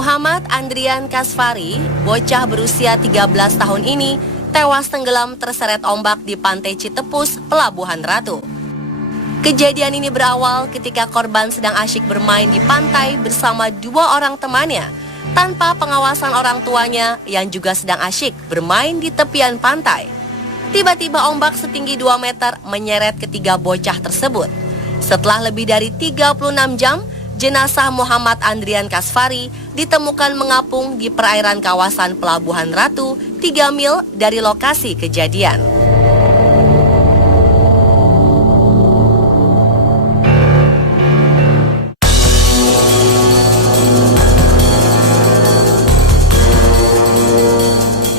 Muhammad Andrian Kasfari, bocah berusia 13 tahun ini, tewas tenggelam terseret ombak di pantai Citepus, Pelabuhan Ratu. Kejadian ini berawal ketika korban sedang asyik bermain di pantai bersama dua orang temannya, tanpa pengawasan orang tuanya yang juga sedang asyik bermain di tepian pantai. Tiba-tiba ombak setinggi 2 meter menyeret ketiga bocah tersebut. Setelah lebih dari 36 jam, jenazah Muhammad Andrian Kasfari ditemukan mengapung di perairan kawasan Pelabuhan Ratu 3 mil dari lokasi kejadian.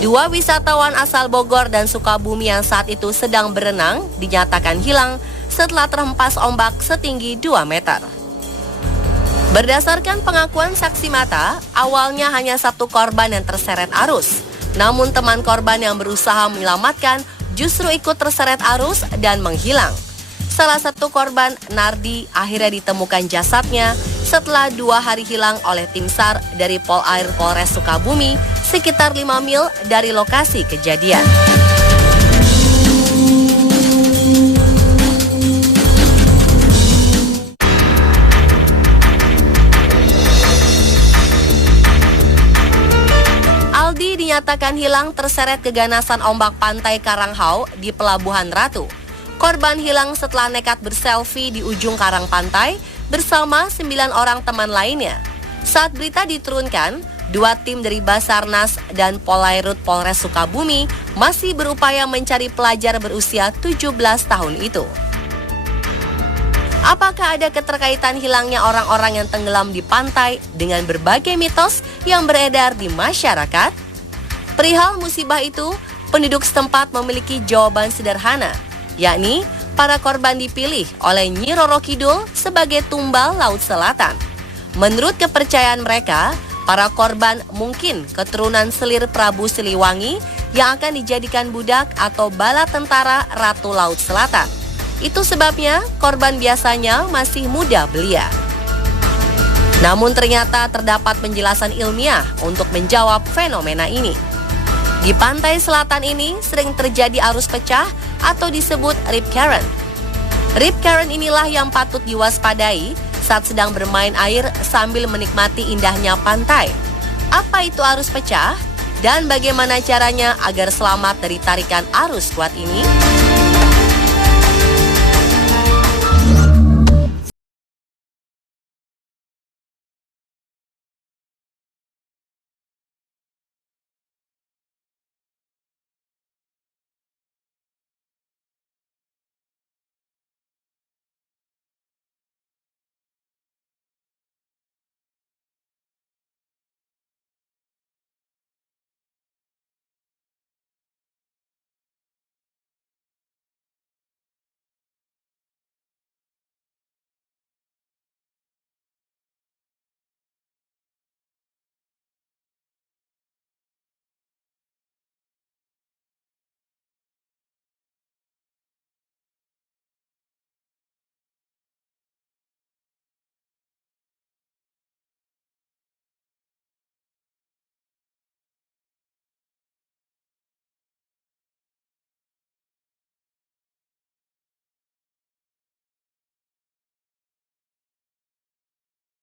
Dua wisatawan asal Bogor dan Sukabumi yang saat itu sedang berenang dinyatakan hilang setelah terhempas ombak setinggi 2 meter. Berdasarkan pengakuan saksi mata, awalnya hanya satu korban yang terseret arus. Namun teman korban yang berusaha menyelamatkan justru ikut terseret arus dan menghilang. Salah satu korban, Nardi, akhirnya ditemukan jasadnya setelah 2 hari hilang oleh tim SAR dari Polair Polres Sukabumi sekitar 5 mil dari lokasi kejadian. Aldi dinyatakan hilang terseret keganasan ombak pantai Karanghau di Pelabuhan Ratu. Korban hilang setelah nekat berselfie di ujung karang pantai bersama 9 orang teman lainnya. Saat berita diturunkan, 2 tim dari Basarnas dan Polairut Polres Sukabumi masih berupaya mencari pelajar berusia 17 tahun itu. Apakah ada keterkaitan hilangnya orang-orang yang tenggelam di pantai dengan berbagai mitos yang beredar di masyarakat? Perihal musibah itu, penduduk setempat memiliki jawaban sederhana, yakni para korban dipilih oleh Nyi Roro Kidul sebagai tumbal Laut Selatan. Menurut kepercayaan mereka, para korban mungkin keturunan selir Prabu Siliwangi yang akan dijadikan budak atau bala tentara Ratu Laut Selatan. Itu sebabnya korban biasanya masih muda belia. Namun ternyata terdapat penjelasan ilmiah untuk menjawab fenomena ini. Di pantai selatan ini sering terjadi arus pecah atau disebut rip current. Rip current inilah yang patut diwaspadai saat sedang bermain air sambil menikmati indahnya pantai. Apa itu arus pecah? Dan bagaimana caranya agar selamat dari tarikan arus kuat ini?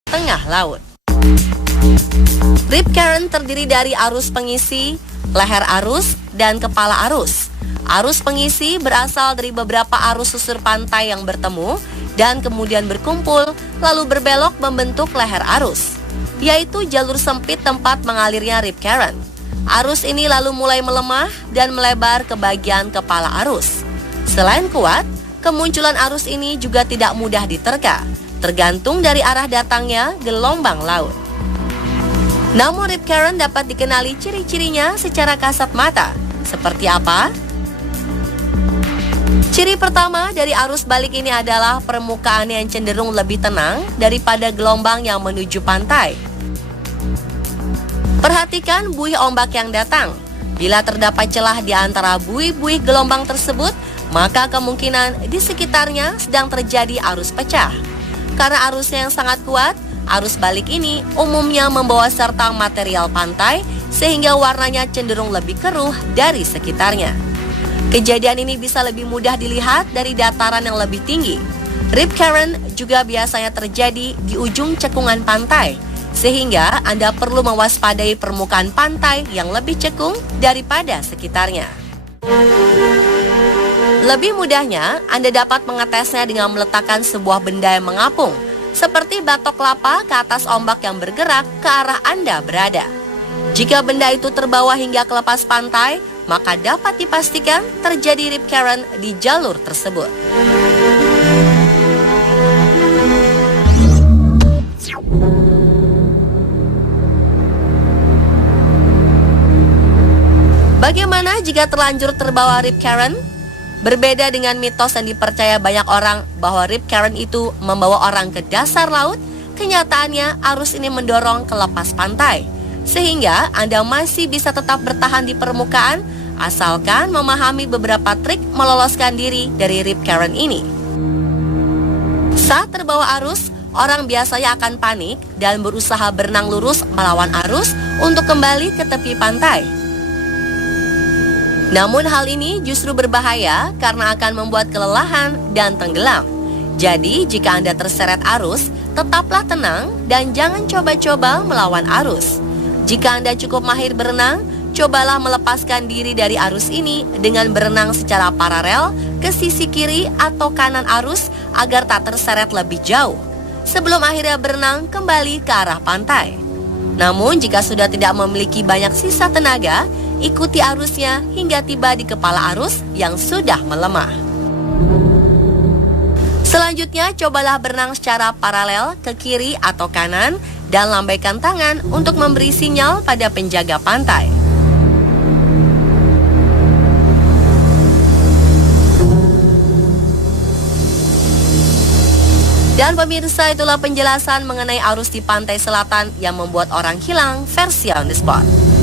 Tengah laut. Rip current terdiri dari arus pengisi, leher arus, dan kepala arus. Arus pengisi berasal dari beberapa arus susur pantai yang bertemu dan kemudian berkumpul lalu berbelok membentuk leher arus, yaitu jalur sempit tempat mengalirnya rip current. Arus ini lalu mulai melemah dan melebar ke bagian kepala arus. Selain kuat, kemunculan arus ini juga tidak mudah diterka, tergantung dari arah datangnya gelombang laut. Namun rip current dapat dikenali ciri-cirinya secara kasat mata. Seperti apa? Ciri pertama dari arus balik ini adalah permukaan yang cenderung lebih tenang daripada gelombang yang menuju pantai. Perhatikan buih ombak yang datang. Bila terdapat celah di antara buih-buih gelombang tersebut, maka kemungkinan di sekitarnya sedang terjadi arus pecah. Karena arusnya yang sangat kuat, arus balik ini umumnya membawa serta material pantai sehingga warnanya cenderung lebih keruh dari sekitarnya. Kejadian ini bisa lebih mudah dilihat dari dataran yang lebih tinggi. Rip current juga biasanya terjadi di ujung cekungan pantai, sehingga Anda perlu mewaspadai permukaan pantai yang lebih cekung daripada sekitarnya. Lebih mudahnya, Anda dapat mengetesnya dengan meletakkan sebuah benda yang mengapung, seperti batok kelapa ke atas ombak yang bergerak ke arah Anda berada. Jika benda itu terbawa hingga ke lepas pantai, maka dapat dipastikan terjadi rip current di jalur tersebut. Bagaimana jika terlanjur terbawa rip current? Berbeda dengan mitos yang dipercaya banyak orang bahwa rip current itu membawa orang ke dasar laut, kenyataannya arus ini mendorong ke lepas pantai, sehingga Anda masih bisa tetap bertahan di permukaan asalkan memahami beberapa trik meloloskan diri dari rip current ini. Saat terbawa arus, orang biasanya akan panik dan berusaha berenang lurus melawan arus untuk kembali ke tepi pantai. Namun hal ini justru berbahaya karena akan membuat kelelahan dan tenggelam. Jadi jika Anda terseret arus, tetaplah tenang dan jangan coba-coba melawan arus. Jika Anda cukup mahir berenang, cobalah melepaskan diri dari arus ini dengan berenang secara paralel ke sisi kiri atau kanan arus agar tak terseret lebih jauh, sebelum akhirnya berenang kembali ke arah pantai. Namun jika sudah tidak memiliki banyak sisa tenaga, ikuti arusnya hingga tiba di kepala arus yang sudah melemah. Selanjutnya, cobalah berenang secara paralel ke kiri atau kanan dan lambaikan tangan untuk memberi sinyal pada penjaga pantai. Dan pemirsa, itulah penjelasan mengenai arus di pantai selatan yang membuat orang hilang versi On The Spot.